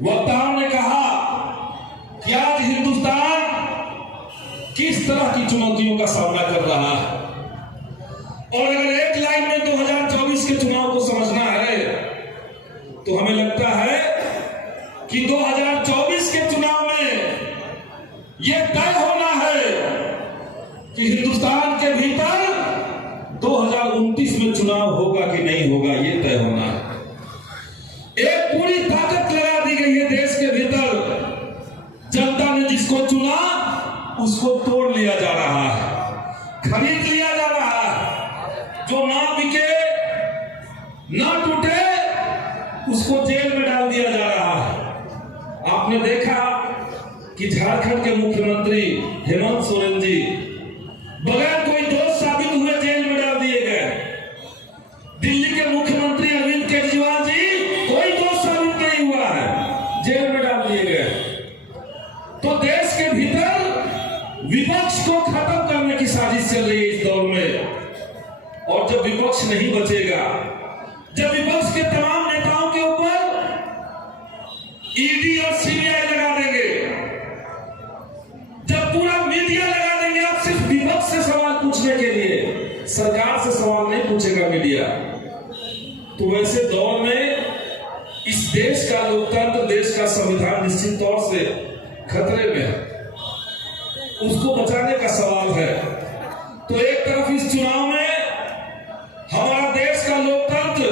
वक्ताओं ने कहा कि आज हिंदुस्तान किस तरह की चुनौतियों का सामना कर रहा है, और अगर एक लाइन में 2024 के चुनाव को समझना है तो हमें लगता है कि 2024 के चुनाव में यह तय होना है कि हिंदुस्तान के भीतर 2029 में चुनाव होगा कि नहीं होगा, यह तय होना है। एक पूरी ताकत लगा दी गई है देश के भीतर। जनता ने जिसको चुना उसको तोड़ लिया जा रहा है, खरीद लिया जा रहा है। जो ना बिके ना टूटे उसको जेल में डाल दिया जा रहा है। आपने देखा कि झारखंड के मुख्यमंत्री हेमंत सोरेन जी बगैर कोई दोष साबित हुए जेल में डाल दिए गए। दिल्ली के मुख्यमंत्री अरविंद केजरीवाल जी कोई दोष साबित नहीं हुआ है, जेल में डाल दिए गए। तो देश के भीतर विपक्ष को खत्म करने की साजिश चल रही है इस दौर में। और जब विपक्ष नहीं बचेगा, जब विपक्ष के तमाम नेताओं के ऊपर ईडी और सीबीआई लगा देंगे, जब पूरा मीडिया लगा देंगे आप सिर्फ विपक्ष से सवाल पूछने के लिए, सरकार से सवाल नहीं पूछेगा मीडिया, तो वैसे दौर में इस देश का लोकतंत्र, देश का संविधान निश्चित तौर से खतरे में है। उसको बचाने का सवाल है। तो एक तरफ इस चुनाव में हमारा देश का लोकतंत्र,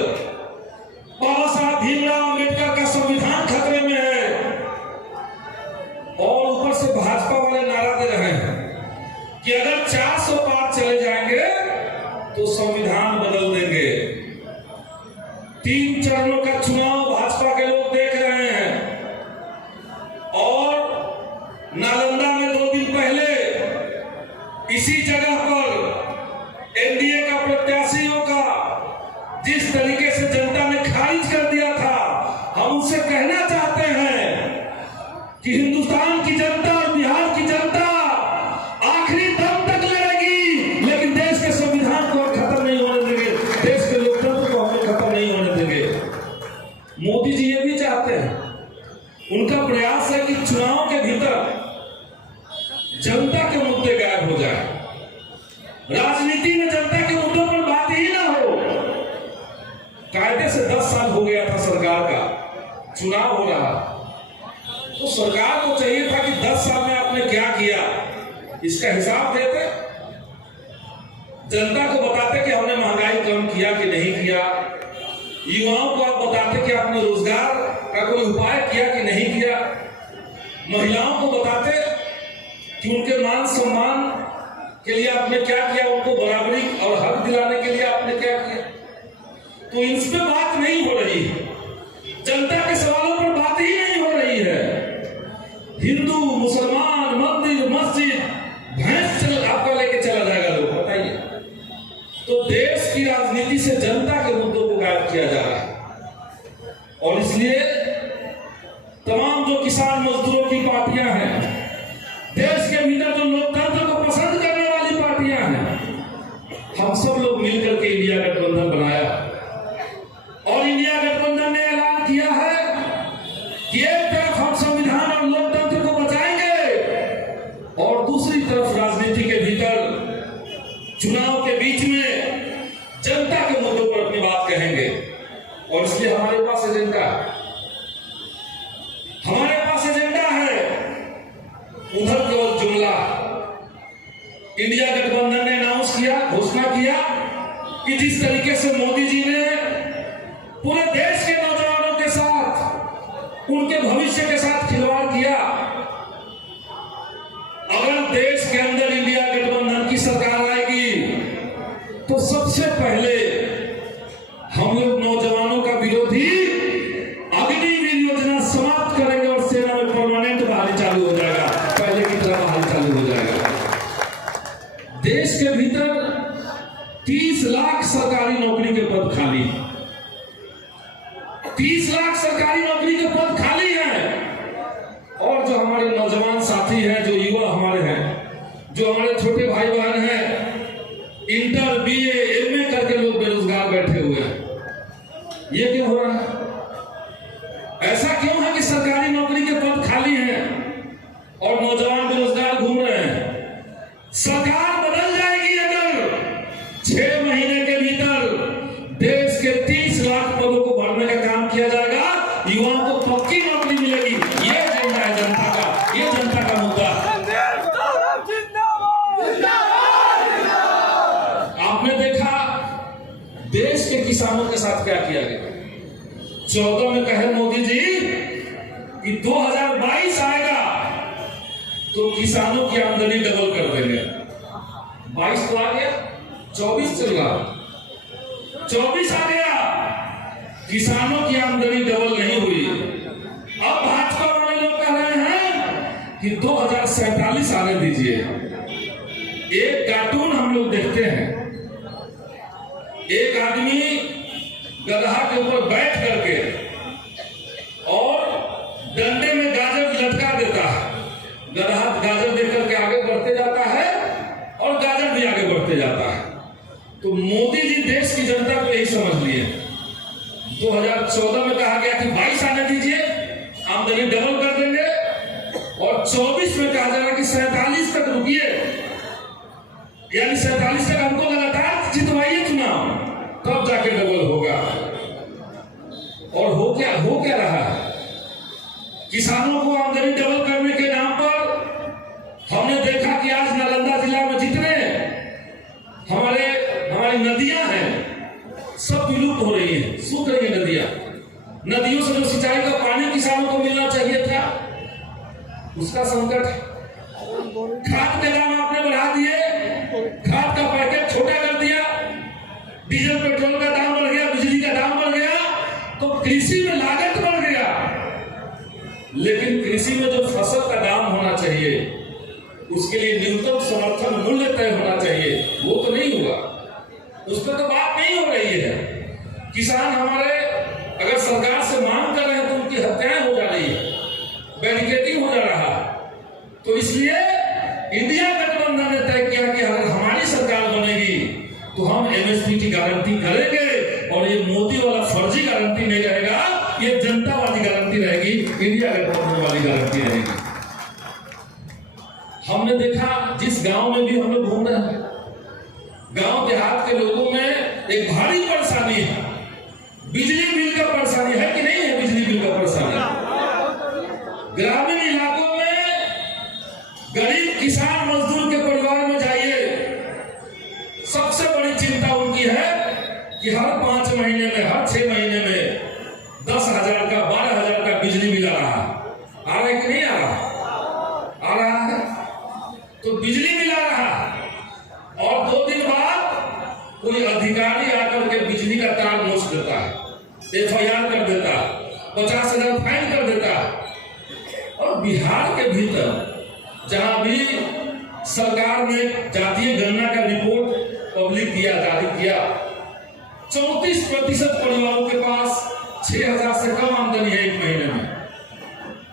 बाबा साहब भीमराव अंबेडकर का संविधान खतरे में है, और ऊपर से भाजपा वाले नारा दे रहे हैं कि अगर 400 पार चले जाएंगे तो संविधान बदल देंगे। 3 चरणों का चुनाव भाजपा के लोग देख रहे हैं, और नालंदा में 2 दिन पहले इसी जगह पर एनडीए का प्रत्याशियों का जिस तरीके से जनता ने खारिज कर दिया था, हम उनसे कहना चाहते हैं कि हिंदुस्तान की जनता और बिहार की जनता आखिरी दम तक लड़ेगी, लेकिन देश के संविधान को खत्म नहीं होने देंगे, देश के लोकतंत्र को हमें खत्म नहीं होने देंगे। मोदी जी ये भी चाहते हैं, उनका प्रयास है कि चुनाव के भीतर जनता के मुद्दे गायब हो जाए, राजनीति में जनता के मुद्दों पर बात ही ना हो। कायदे से 10 साल हो गया था सरकार का, चुनाव हो रहा, तो सरकार को चाहिए था कि 10 साल में आपने क्या किया इसका हिसाब देते, जनता को बताते कि हमने महंगाई कम किया कि नहीं किया, युवाओं को आप बताते कि आपने रोजगार का कोई उपाय किया कि नहीं किया, महिलाओं को बताते कि उनके मान सम्मान के लिए आपने क्या किया, उनको बराबरी और हक दिलाने के लिए आपने क्या किया। तो इन पे बात नहीं हो रही है, जनता के सवालों पर बात ही नहीं हो रही है। हिंदू मुसलमान मंदिर मस्जिद भैंस आपका लेके चला जाएगा लोग, बताइए। तो देश की राजनीति से जनता के मुद्दों को गायब किया जा रहा है, और इसलिए तमाम जो किसान मजदूरों की पार्टियां हैं, देश के भीतर जो लोकतंत्र को पसंद करने वाली पार्टियां हैं, हम सब लोग मिलकर के इंडिया गठबंधन बनाया, और इंडिया गठबंधन ने ऐलान किया है कि एक तरफ हम संविधान और लोकतंत्र को बचाएंगे, और दूसरी तरफ राजनीति के भीतर चुनाव के बीच में जनता के मुद्दों पर अपनी बात कहेंगे। और इसलिए हमारे पास एजेंडा है, हमारे पास एजेंडा है। उधर केवल जुमला, इंडिया गठबंधन ने अनाउंस किया, घोषणा किया कि जिस तरीके से मोदी जी ने पूरे देश के नौजवानों के साथ, उनके भविष्य के साथ खिलवाड़ किया, अगर देश के अंदर इंडिया गठबंधन की सरकार आएगी तो सबसे पहले हम लोग नौजवानों का विरोधी अग्निवीर योजना समाप्त करेंगे, और सेना में परमानेंट बहाली चालू हो जाएगा, पहले की तरह बहाली चालू हो जाएगा। देश के भीतर 30 लाख सरकारी नौकरी के पद खाली, 30 लाख सरकारी नौकरी के पद खाली हैं। और जो हमारे नौजवान साथी हैं, जो युवा हमारे हैं, जो हमारे छोटे भाई बहन हैं, इंटर बीए एमए करके लोग बेरोजगार बैठे हुए हैं। ये क्यों हो रहा है? ऐसा क्यों है कि सरकारी देश के किसानों के साथ क्या किया गया। 14 में कहे मोदी जी कि 2022 आएगा तो किसानों की आमदनी डबल कर देंगे। 22 तो आ गया, 24 चल रहा, 24 आ गया, किसानों की आमदनी डबल नहीं हुई। अब भाजपा वाले लोग कह रहे हैं कि 2047 आने दीजिए। एक कार्टून हम लोग देखते हैं, एक आदमी गधा के ऊपर बैठ करके और डंडे में गाजर लटका देता है। गधा गाजर देख करके आगे बढ़ते जाता है और गाजर भी आगे बढ़ते जाता है। तो मोदी जी देश की जनता को यही समझ लिए। 2014 में कहा गया कि 22 आने दीजिए, आमदनी डबल कर देंगे, और 24 में कहा जा रहा है कि 47 तक रुकिए, यानी 47 तक हमको लगातार जितवाइए चुनाव, तब जाके डबल होगा। और हो क्या रहा है। किसानों को आमदनी डबल करने के नाम पर हमने देखा कि आज नालंदा जिला में जितने हमारी नदियां हैं सब विलुप्त हो रही है, सूख रही है नदियां। नदियों से जो सिंचाई का पानी किसानों को मिलना चाहिए था, उसका संकट है। खाद के दाम आपने बढ़ा दिए, खाद का पैकेट छोटा कर दिया, डीजल पेट्रोल का दाम बढ़ गया, बिजली का दाम बढ़ गया, तो कृषि में लागत बढ़ गया। लेकिन कृषि में जो फसल का दाम होना चाहिए, उसके लिए न्यूनतम समर्थन मूल्य तय होना चाहिए, वो तो नहीं हुआ। उस पर तो बात नहीं हो रही है। किसान हमारे अगर सरकार से मांग कर रहे हैं तो उनकी हत्याएं हो जा रही है, बैरिकेडिंग हो जा रहा है। तो इसलिए इंडिया गठबंधन ने तय किया कि अगर हमारी सरकार बनेगी तो हम एमएसपी की गारंटी करेंगे, और ये मोदी वाला फर्जी गारंटी नहीं रहेगा, ये जनता वाली गारंटी रहेगी, इंडिया गठबंधन वाली गारंटी रहेगी। हमने देखा जिस गांव में भी हम लोग घूम रहे हैं, गांव देहात के लोगों में एक भारी परेशानी है, बिजली बिल का परेशानी है कि नहीं है। बिजली बिल का परेशानी ग्रामीण इलाकों में गरीब किसान मजदूर के परिवार में जाइए, सबसे बड़ी चिंता उनकी है कि हर 5 महीने में, हर 6 महीने में 10,000 का, 12,000 का बिजली बिल आ रहा है कि नहीं आ रहा है। तो बिजली बिल आ रहा है और 2 दिन बाद कोई अधिकारी आकर के बिजली का तार नोच देता है, FIR कर देता है, 50,000 फाइन कर देता है। और बिहार के भीतर जहां भी सरकार ने जातीय गणना का रिपोर्ट पब्लिक किया, जारी किया, 34% परिवारों के पास 6,000 से कम आमदनी है 1 महीने में।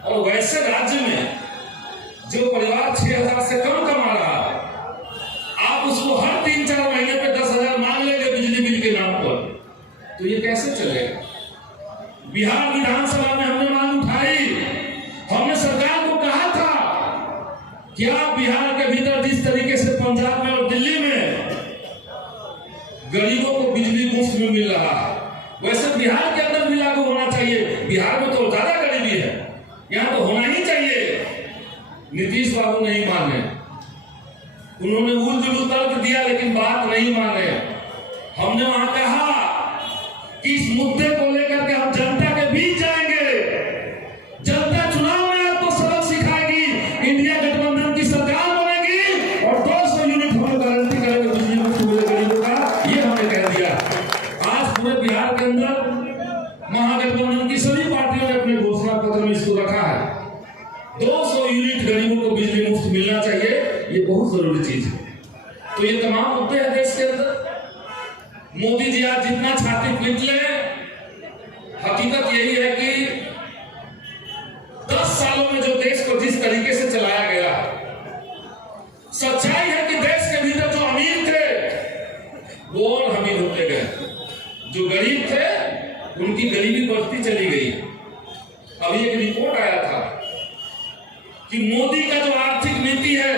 और वैसे राज्य में जो परिवार 6,000 से कम कमा रहा है, आप उसको हर 3-4 महीने पे 10,000 मांग लेंगे बिजली बिल के नाम पर, तो ये कैसे चलेगा। बिहार विधानसभा में हमने मांग उठाई, हमने सरकार को कहा था कि आप बिहार के भीतर जिस तरीके से पंजाब में और दिल्ली में गरीबों को बिजली मुफ्त में मिल रहा है, वैसे बिहार के अंदर भी लागू होना चाहिए। बिहार में तो ज्यादा गरीबी है, यहाँ तो होना ही चाहिए। नीतीश बाबू नहीं माने, उन्होंने उल जुलूल तर्क दिया लेकिन बात नहीं माने। हमने वहां कहा कि इस मुद्दे को लेकर के हम जनता के बीच जाएंगे, जनता चुनाव में आपको सबक सिखाएगी, इंडिया गठबंधन की सरकार बनेगी और 200 यूनिट हम गारंटी करेंगे बिजली मुफ्त गरीबों का, ये हमने कह दिया। आज पूरे बिहार के अंदर महागठबंधन की सभी पार्टियों ने अपने घोषणा पत्र में इसको रखा है, 200 यूनिट गरीबों को बिजली मुफ्त मिलना चाहिए, ये बहुत जरूरी चीज है। तो ये तमाम मुद्दे हैं देश के अंदर। मोदी जी आज जितना छाती पीट ले, हकीकत यही है कि 10 सालों में जो देश को जिस तरीके से चलाया गया, सच्चाई है कि देश के भीतर जो अमीर थे वो और अमीर होते गए, जो गरीब थे उनकी गरीबी बढ़ती चली गई। अभी एक रिपोर्ट आया था कि मोदी का जो आर्थिक नीति है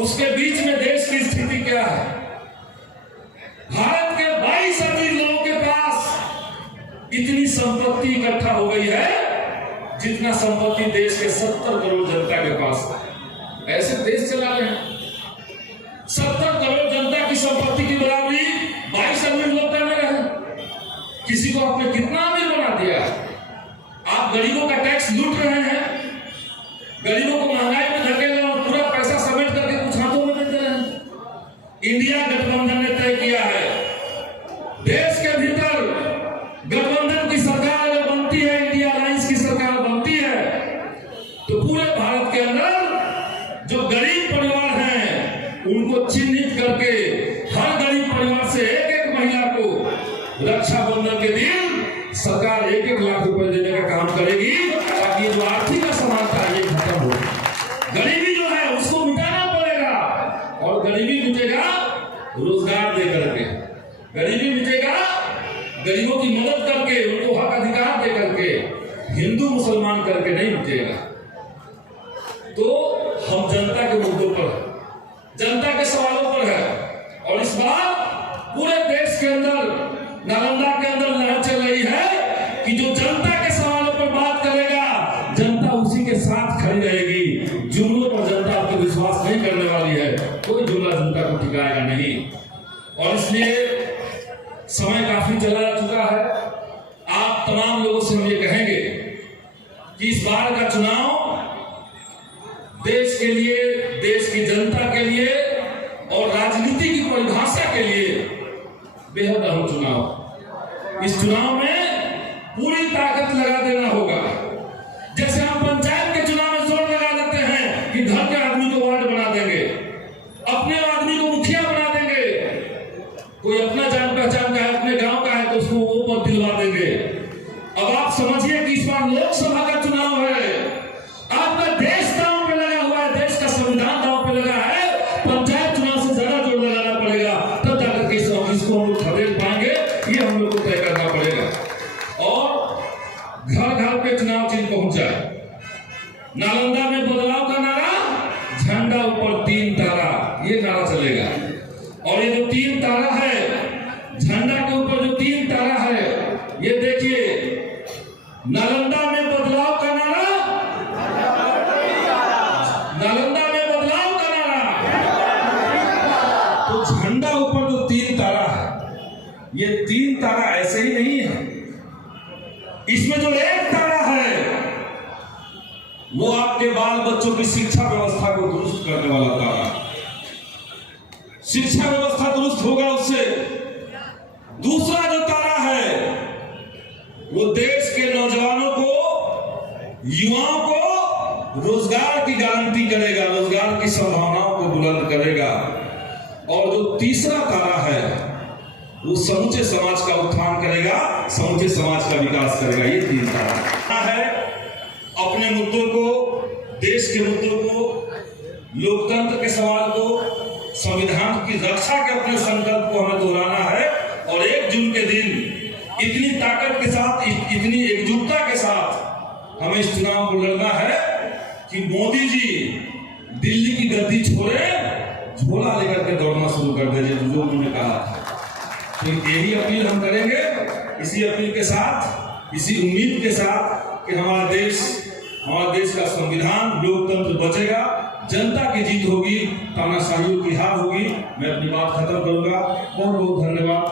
उसके बीच में देश की स्थिति क्या है। भारत के 22 अमीर लोगों के पास इतनी संपत्ति इकट्ठा हो गई है जितना संपत्ति देश के 70 करोड़ जनता के पास है। ऐसे देश चला रहे हैं। 70 करोड़ जनता की संपत्ति की बराबरी 22 अमीर लोग किसी को आपने कितना अमीर बना दिया। आप गरीबों का टैक्स लूट रहे हैं, गरीबों को महंगाई में धकेल और पूरा पैसा समेट करके कुछ हाथों में दे रहे हैं। इंडिया गठबंधन ने तय किया है, देश के भीतर गठबंधन की सरकार अगर बनती है, इंडिया अलायंस की सरकार बनती है, तो पूरे भारत के अंदर जो गरीब परिवार हैं उनको चिन्हित करके हर गरीब परिवार से एक एक महिला को रक्षाबंधन के दिन सरकार 1-1 लाख रुपए देने का काम करेगी, ताकि जो आर्थिक असमानता है ये खत्म हो। गरीबी जो है उसको मिटाना पड़ेगा, और गरीबी मिटेगा रोजगार दे करके, गरीबी मिटेगा गरीबों की मदद करके, उनको हक अधिकार दे करके, हिंदू मुसलमान करके नहीं मिटेगा। तो हम जनता के मुद्दों पर, जनता के सवालों पर है, और इस बार पूरे देश के अंदर, नालंदा के अंदर लहर चल रही है कि जो जनता के सवालों पर बात करेगा, जनता उसी के साथ खड़ी रहेगी। जुमलों पर जनता आपको विश्वास नहीं करने वाली है, कोई जुमला जनता को टिकाएगा नहीं। और इसलिए समय काफी चला चुका है। आप तमाम लोगों से हम ये कहेंगे कि इस बार का चुनाव देश के लिए, देश की जनता के लिए और राजनीति की परिभाषा के लिए बेहद अहम चुनाव। इस चुनाव में पूरी ताकत लगा देना होगा। जैसे हम पंचायत के चुनाव में जोर लगा देते हैं कि घर के आदमी को वार्ड बना देंगे, अपने आदमी को मुखिया बना देंगे, कोई अपना जान पहचान का है, अपने गांव का है तो उसको वो पद दिलवा देंगे। अब आप समझिए कि इस बार लोकसभा का चुनाव है, आपका देश दांव पे लगा हुआ है, देश का संविधान दांव पे लगा है। पंचायत चुनाव से ज्यादा जोर लगाना पड़ेगा, तब जाकर के इसको हम लोग खदेड़ पाएंगे, ये हम लोग को तय करना पड़ेगा। और घर घर पे चुनाव चिन्ह पहुंच जाए। नालंदा में बदलाव का नारा, झंडा ऊपर 3 तारा, ये नारा चलेगा। और ये जो 3 तारा है, झंडा के ऊपर जो 3 तारा है, ये देखिए, नालंदा में बदलाव का नारा, नालंदा में बदलाव का नारा। तो झंडा ऊपर जो 3 तारा है, ये 3 तारा ऐसे ही नहीं है, इसमें जो 1 तारा है वो आपके बाल बच्चों की शिक्षा व्यवस्था को दुरुस्त करने वाला तारा। शिक्षा व्यवस्था दुरुस्त होगा उससे। दूसरा जो तारा है वो देश के नौजवानों को, युवाओं को रोजगार की गारंटी करेगा, रोजगार की संभावनाओं को बुलंद करेगा। और जो तीसरा तारा है वो समूचे समाज का उत्थान करेगा, समूचे समाज का विकास करेगा। ये 3 तारा है। अपने मुद्दों को, देश के मुद्दों को, लोकतंत्र के सवाल को, संविधान की रक्षा के अपने संकल्प को हमें दोहराना है। और 1 जून के दिन इतनी ताकत के साथ, इतनी एकजुटता के साथ हमें इस चुनाव को लड़ना है कि मोदी जी दिल्ली की गद्दी छोड़े, झोला लेकर के दौड़ना शुरू कर दे, जो उन्होंने कहा था। तो यही अपील हम करेंगे, इसी अपील के साथ, इसी उम्मीद के साथ कि हमारा देश का संविधान, लोकतंत्र बचेगा, जनता की जीत होगी, तानाशाहियों की हार होगी। मैं अपनी बात खत्म करूंगा। बहुत बहुत धन्यवाद।